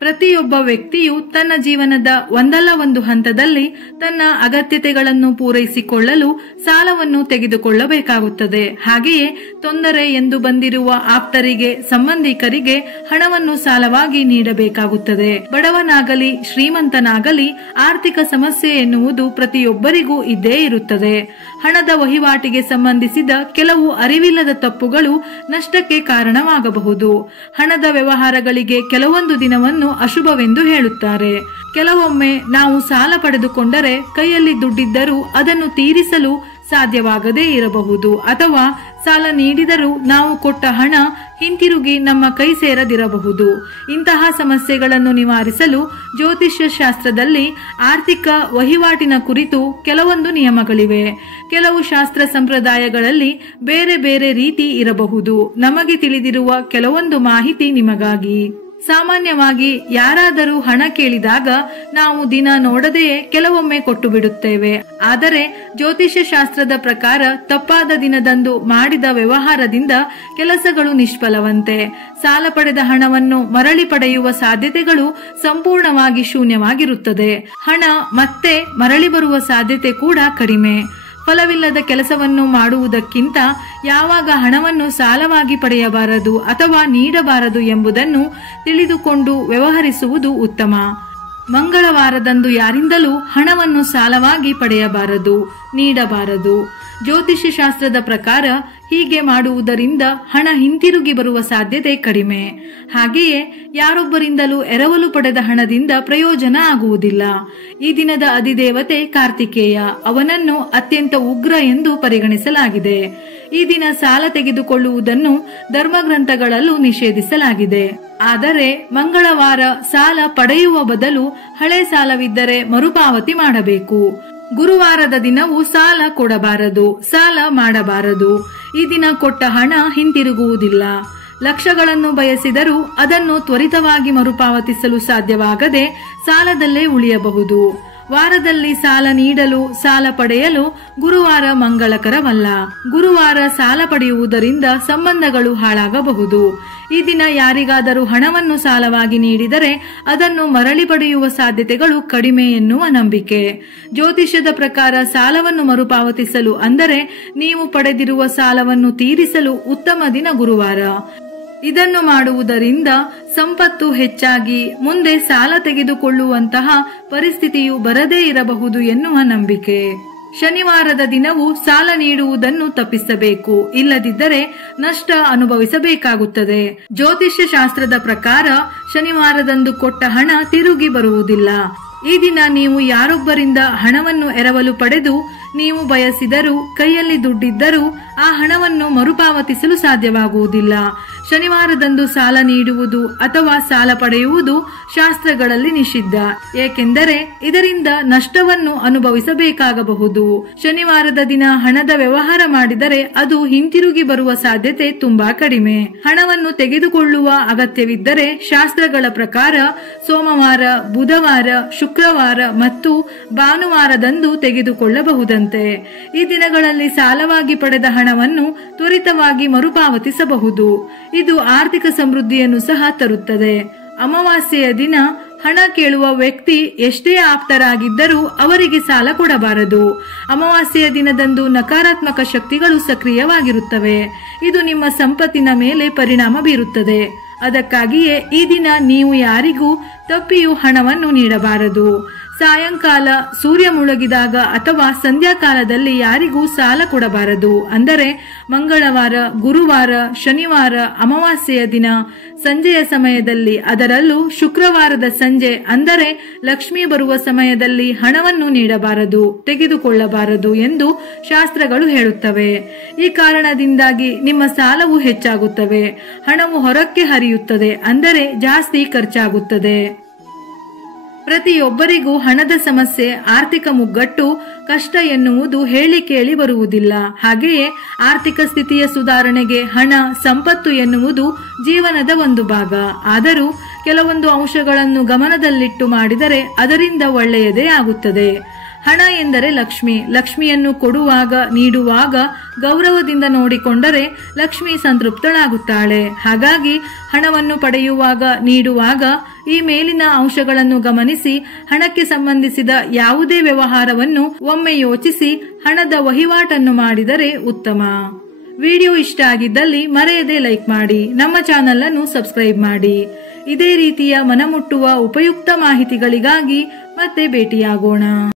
ಪ್ರತಿಯೊಬ್ಬ ವ್ಯಕ್ತಿಯು ತನ್ನ ಜೀವನದ ಒಂದಲ್ಲ ಒಂದು ಹಂತದಲ್ಲಿ ತನ್ನ ಅಗತ್ಯತೆಗಳನ್ನು ಪೂರೈಸಿಕೊಳ್ಳಲು ಸಾಲವನ್ನು ತೆಗೆದುಕೊಳ್ಳಬೇಕಾಗುತ್ತದೆ. ಹಾಗೆಯೇ ತೊಂದರೆ ಎಂದು ಬಂದಿರುವ ಆಪ್ತರಿಗೆ, ಸಂಬಂಧಿಕರಿಗೆ ಹಣವನ್ನು ಸಾಲವಾಗಿ ನೀಡಬೇಕಾಗುತ್ತದೆ. ಬಡವನಾಗಲಿ ಶ್ರೀಮಂತನಾಗಲಿ ಆರ್ಥಿಕ ಸಮಸ್ಯೆ ಎನ್ನುವುದು ಪ್ರತಿಯೊಬ್ಬರಿಗೂ ಇದ್ದೇ ಇರುತ್ತದೆ. ಹಣದ ವಹಿವಾಟಿಗೆ ಸಂಬಂಧಿಸಿದ ಕೆಲವು ಅರಿವಿಲ್ಲದ ತಪ್ಪುಗಳು ನಷ್ಟಕ್ಕೆ ಕಾರಣವಾಗಬಹುದು. ಹಣದ ವ್ಯವಹಾರಗಳಿಗೆ ಕೆಲವೊಂದು ದಿನವನ್ನು ಅಶುಭವೆಂದು ಹೇಳುತ್ತಾರೆ. ಕೆಲವೊಮ್ಮೆ ನಾವು ಸಾಲ ಪಡೆದುಕೊಂಡರೆ ಕೈಯಲ್ಲಿ ದುಡ್ಡಿದ್ದರೂ ಅದನ್ನು ತೀರಿಸಲು ಸಾಧ್ಯವಾಗದೇ ಇರಬಹುದು, ಅಥವಾ ಸಾಲ ನೀಡಿದರೂ ನಾವು ಕೊಟ್ಟ ಹಣ ಹಿಂತಿರುಗಿ ನಮ್ಮ ಕೈ ಸೇರದಿರಬಹುದು. ಇಂತಹ ಸಮಸ್ಯೆಗಳನ್ನು ನಿವಾರಿಸಲು ಜ್ಯೋತಿಷ್ಯ ಶಾಸ್ತ್ರದಲ್ಲಿ ಆರ್ಥಿಕ ವಹಿವಾಟಿನ ಕುರಿತು ಕೆಲವೊಂದು ನಿಯಮಗಳಿವೆ. ಕೆಲವು ಶಾಸ್ತ್ರ ಸಂಪ್ರದಾಯಗಳಲ್ಲಿ ಬೇರೆ ಬೇರೆ ರೀತಿ ಇರಬಹುದು. ನಮಗೆ ತಿಳಿದಿರುವ ಕೆಲವೊಂದು ಮಾಹಿತಿ ನಿಮಗಾಗಿ. ಸಾಮಾನ್ಯವಾಗಿ ಯಾರಾದರೂ ಹಣ ಕೇಳಿದಾಗ ನಾವು ದಿನ ನೋಡದೆಯೇ ಕೆಲವೊಮ್ಮೆ ಕೊಟ್ಟು ಬಿಡುತ್ತೇವೆ. ಆದರೆ ಜ್ಯೋತಿಷ್ಯ ಶಾಸ್ತ್ರದ ಪ್ರಕಾರ ತಪ್ಪಾದ ದಿನದಂದು ಮಾಡಿದ ವ್ಯವಹಾರದಿಂದ ಕೆಲಸಗಳು ನಿಷ್ಫಲವಂತೆ. ಸಾಲ ಪಡೆದ ಹಣವನ್ನು ಮರಳಿ ಪಡೆಯುವ ಸಾಧ್ಯತೆಗಳು ಸಂಪೂರ್ಣವಾಗಿ ಶೂನ್ಯವಾಗಿರುತ್ತದೆ. ಹಣ ಮತ್ತೆ ಮರಳಿ ಬರುವ ಸಾಧ್ಯತೆ ಕೂಡ ಕಡಿಮೆ. ಫಲವಿಲ್ಲದ ಕೆಲಸವನ್ನು ಮಾಡುವುದಕ್ಕಿಂತ ಯಾವಾಗ ಹಣವನ್ನು ಸಾಲವಾಗಿ ಪಡೆಯಬಾರದು ಅಥವಾ ನೀಡಬಾರದು ಎಂಬುದನ್ನು ತಿಳಿದುಕೊಂಡು ವ್ಯವಹರಿಸುವುದು ಉತ್ತಮ. ಮಂಗಳವಾರದಂದು ಯಾರಿಂದಲೂ ಹಣವನ್ನು ಸಾಲವಾಗಿ ಪಡೆಯಬಾರದು, ನೀಡಬಾರದು. ಜ್ಯೋತಿಷ್ಯ ಶಾಸ್ತ್ರದ ಪ್ರಕಾರ ಹೀಗೆ ಮಾಡುವುದರಿಂದ ಹಣ ಹಿಂತಿರುಗಿ ಬರುವ ಸಾಧ್ಯತೆ ಕಡಿಮೆ. ಹಾಗೆಯೇ ಯಾರೊಬ್ಬರಿಂದಲೂ ಎರವಲು ಪಡೆದ ಹಣದಿಂದ ಪ್ರಯೋಜನ ಆಗುವುದಿಲ್ಲ. ಈ ದಿನದ ಅಧಿದೇವತೆ ಕಾರ್ತಿಕೇಯ. ಅವನನ್ನು ಅತ್ಯಂತ ಉಗ್ರ ಎಂದು ಪರಿಗಣಿಸಲಾಗಿದೆ. ಈ ದಿನ ಸಾಲ ತೆಗೆದುಕೊಳ್ಳುವುದನ್ನು ಧರ್ಮಗ್ರಂಥಗಳಲ್ಲೂ ನಿಷೇಧಿಸಲಾಗಿದೆ. ಆದರೆ ಮಂಗಳವಾರ ಸಾಲ ಪಡೆಯುವ ಬದಲು ಹಳೆ ಸಾಲವಿದ್ದರೆ ಮರುಪಾವತಿ ಮಾಡಬೇಕು. ಗುರುವಾರದ ದಿನವೂ ಸಾಲ ಕೊಡಬಾರದು, ಸಾಲ ಮಾಡಬಾರದು. ಈ ದಿನ ಕೊಟ್ಟ ಹಣ ಹಿಂತಿರುಗುವುದಿಲ್ಲ. ಲಕ್ಷಗಳನ್ನು ಬಯಸಿದರೂ ಅದನ್ನು ತ್ವರಿತವಾಗಿ ಮರುಪಾವತಿಸಲು ಸಾಧ್ಯವಾಗದೆ ಸಾಲದಲ್ಲೇ ಉಳಿಯಬಹುದು. ವಾರದಲ್ಲಿ ಸಾಲ ನೀಡಲು, ಸಾಲ ಪಡೆಯಲು ಗುರುವಾರ ಮಂಗಳಕರವಲ್ಲ. ಗುರುವಾರ ಸಾಲ ಪಡೆಯುವುದರಿಂದ ಸಂಬಂಧಗಳು ಹಾಳಾಗಬಹುದು. ಈ ದಿನ ಯಾರಿಗಾದರೂ ಹಣವನ್ನು ಸಾಲವಾಗಿ ನೀಡಿದರೆ ಅದನ್ನು ಮರಳಿ ಪಡೆಯುವ ಸಾಧ್ಯತೆಗಳು ಕಡಿಮೆ ಎನ್ನುವ ನಂಬಿಕೆ. ಜ್ಯೋತಿಷ್ಯದ ಪ್ರಕಾರ ಸಾಲವನ್ನು ಮರುಪಾವತಿಸಲು, ಅಂದರೆ ನೀವು ಪಡೆದಿರುವ ಸಾಲವನ್ನು ತೀರಿಸಲು ಉತ್ತಮ ದಿನ ಗುರುವಾರ. ಇದನ್ನು ಮಾಡುವುದರಿಂದ ಸಂಪತ್ತು ಹೆಚ್ಚಾಗಿ ಮುಂದೆ ಸಾಲ ತೆಗೆದುಕೊಳ್ಳುವಂತಹ ಪರಿಸ್ಥಿತಿಯು ಬರದೇ ಇರಬಹುದು ಎನ್ನುವ ನಂಬಿಕೆ. ಶನಿವಾರದ ದಿನವೂ ಸಾಲ ನೀಡುವುದನ್ನು ತಪ್ಪಿಸಬೇಕು, ಇಲ್ಲದಿದ್ದರೆ ನಷ್ಟ ಅನುಭವಿಸಬೇಕಾಗುತ್ತದೆ. ಜ್ಯೋತಿಷ್ಯ ಶಾಸ್ತ್ರದ ಪ್ರಕಾರ ಶನಿವಾರದಂದು ಕೊಟ್ಟ ಹಣ ತಿರುಗಿ ಬರುವುದಿಲ್ಲ. ಈ ದಿನ ನೀವು ಯಾರೊಬ್ಬರಿಂದ ಹಣವನ್ನು ಎರವಲು ಪಡೆದು ನೀವು ಬಯಸಿದರೂ ಕೈಯಲ್ಲಿ ದುಡ್ಡಿದ್ದರೂ ಆ ಹಣವನ್ನು ಮರುಪಾವತಿಸಲು ಸಾಧ್ಯವಾಗುವುದಿಲ್ಲ. ಶನಿವಾರದಂದು ಸಾಲ ನೀಡುವುದು ಅಥವಾ ಸಾಲ ಪಡೆಯುವುದು ಶಾಸ್ತ್ರಗಳಲ್ಲಿ ನಿಷಿದ್ಧ. ಏಕೆಂದರೆ ಇದರಿಂದ ನಷ್ಟವನ್ನು ಅನುಭವಿಸಬೇಕಾಗಬಹುದು. ಶನಿವಾರದ ದಿನ ಹಣದ ವ್ಯವಹಾರ ಮಾಡಿದರೆ ಅದು ಹಿಂತಿರುಗಿ ಬರುವ ಸಾಧ್ಯತೆ ತುಂಬಾ ಕಡಿಮೆ. ಹಣವನ್ನು ತೆಗೆದುಕೊಳ್ಳುವ ಅಗತ್ಯವಿದ್ದರೆ ಶಾಸ್ತ್ರಗಳ ಪ್ರಕಾರ ಸೋಮವಾರ, ಬುಧವಾರ, ಶುಕ್ರವಾರ ಮತ್ತು ಭಾನುವಾರದಂದು ತೆಗೆದುಕೊಳ್ಳಬಹುದಂತೆ. ಈ ದಿನಗಳಲ್ಲಿ ಸಾಲವಾಗಿ ಪಡೆದ ಹಣವನ್ನು ತ್ವರಿತವಾಗಿ ಮರುಪಾವತಿಸಬಹುದು. ಇದು ಆರ್ಥಿಕ ಸಮೃದ್ಧಿಯನ್ನು ಸಹ ತರುತ್ತದೆ. ಅಮಾವಾಸ್ಯೆಯ ದಿನ ಹಣ ಕೇಳುವ ವ್ಯಕ್ತಿ ಎಷ್ಟೇ ಆಪ್ತರಾಗಿದ್ದರೂ ಅವರಿಗೆ ಸಾಲ ಕೊಡಬಾರದು. ಅಮಾವಾಸ್ಯೆಯ ದಿನದಂದು ನಕಾರಾತ್ಮಕ ಶಕ್ತಿಗಳು ಸಕ್ರಿಯವಾಗಿರುತ್ತವೆ. ಇದು ನಿಮ್ಮ ಸಂಪತ್ತಿನ ಮೇಲೆ ಪರಿಣಾಮ ಬೀರುತ್ತದೆ. ಅದಕ್ಕಾಗಿಯೇ ಈ ದಿನ ನೀವು ಯಾರಿಗೂ ತಪ್ಪಿಯೂ ಹಣವನ್ನು ನೀಡಬಾರದು. ಸಾಯಂಕಾಲ ಸೂರ್ಯ ಮುಳುಗಿದಾಗ ಅಥವಾ ಸಂಧ್ಯಾಕಾಲದಲ್ಲಿ ಯಾರಿಗೂ ಸಾಲ ಕೊಡಬಾರದು. ಅಂದರೆ ಮಂಗಳವಾರ, ಗುರುವಾರ, ಶನಿವಾರ, ಅಮಾವಾಸ್ಯೆಯ ದಿನ ಸಂಜೆಯ ಸಮಯದಲ್ಲಿ, ಅದರಲ್ಲೂ ಶುಕ್ರವಾರದ ಸಂಜೆ ಅಂದರೆ ಲಕ್ಷ್ಮಿ ಬರುವ ಸಮಯದಲ್ಲಿ ಹಣವನ್ನು ನೀಡಬಾರದು, ತೆಗೆದುಕೊಳ್ಳಬಾರದು ಎಂದು ಶಾಸ್ತ್ರಗಳು ಹೇಳುತ್ತವೆ. ಈ ಕಾರಣದಿಂದಾಗಿ ನಿಮ್ಮ ಸಾಲವು ಹೆಚ್ಚಾಗುತ್ತವೆ, ಹಣವು ಹೊರಕ್ಕೆ ಹರಿಯುತ್ತದೆ, ಅಂದರೆ ಜಾಸ್ತಿ ಖರ್ಚಾಗುತ್ತದೆ. ಪ್ರತಿಯೊಬ್ಬರಿಗೂ ಹಣದ ಸಮಸ್ಯೆ, ಆರ್ಥಿಕ ಮುಗ್ಗಟ್ಟು, ಕಷ್ಟ ಎನ್ನುವುದು ಹೇಳಿ ಕೇಳಿ ಬರುವುದಿಲ್ಲ. ಹಾಗೆಯೇ ಆರ್ಥಿಕ ಸ್ಥಿತಿಯ ಸುಧಾರಣೆಗೆ ಹಣ, ಸಂಪತ್ತು ಎನ್ನುವುದು ಜೀವನದ ಒಂದು ಭಾಗ. ಆದರೂ ಕೆಲವೊಂದು ಅಂಶಗಳನ್ನು ಗಮನದಲ್ಲಿಟ್ಟು ಮಾಡಿದರೆ ಅದರಿಂದ ಒಳ್ಳೆಯದೇ ಆಗುತ್ತದೆ. ಹಣ ಎಂದರೆ ಲಕ್ಷ್ಮಿ. ಲಕ್ಷ್ಮಿಯನ್ನು ಕೊಡುವಾಗ, ನೀಡುವಾಗ ಗೌರವದಿಂದ ನೋಡಿಕೊಂಡರೆ ಲಕ್ಷ್ಮಿ ಸಂತೃಪ್ತಳಾಗುತ್ತಾಳೆ. ಹಾಗಾಗಿ ಹಣವನ್ನು ಪಡೆಯುವಾಗ, ನೀಡುವಾಗ ಈ ಮೇಲಿನ ಅಂಶಗಳನ್ನು ಗಮನಿಸಿ ಹಣಕ್ಕೆ ಸಂಬಂಧಿಸಿದ ಯಾವುದೇ ವ್ಯವಹಾರವನ್ನು ಒಮ್ಮೆ ಯೋಚಿಸಿ ಹಣದ ವಹಿವಾಟನ್ನು ಮಾಡಿದರೆ ಉತ್ತಮ. ವಿಡಿಯೋ ಇಷ್ಟ ಆಗಿದ್ದಲ್ಲಿ ಮರೆಯದೆ ಲೈಕ್ ಮಾಡಿ, ನಮ್ಮ ಚಾನೆಲ್ ಅನ್ನು ಸಬ್ಸ್ಕ್ರೈಬ್ ಮಾಡಿ. ಇದೇ ರೀತಿಯ ಮನಮುಟ್ಟುವ ಉಪಯುಕ್ತ ಮಾಹಿತಿಗಳಿಗಾಗಿ ಮತ್ತೆ ಭೇಟಿಯಾಗೋಣ.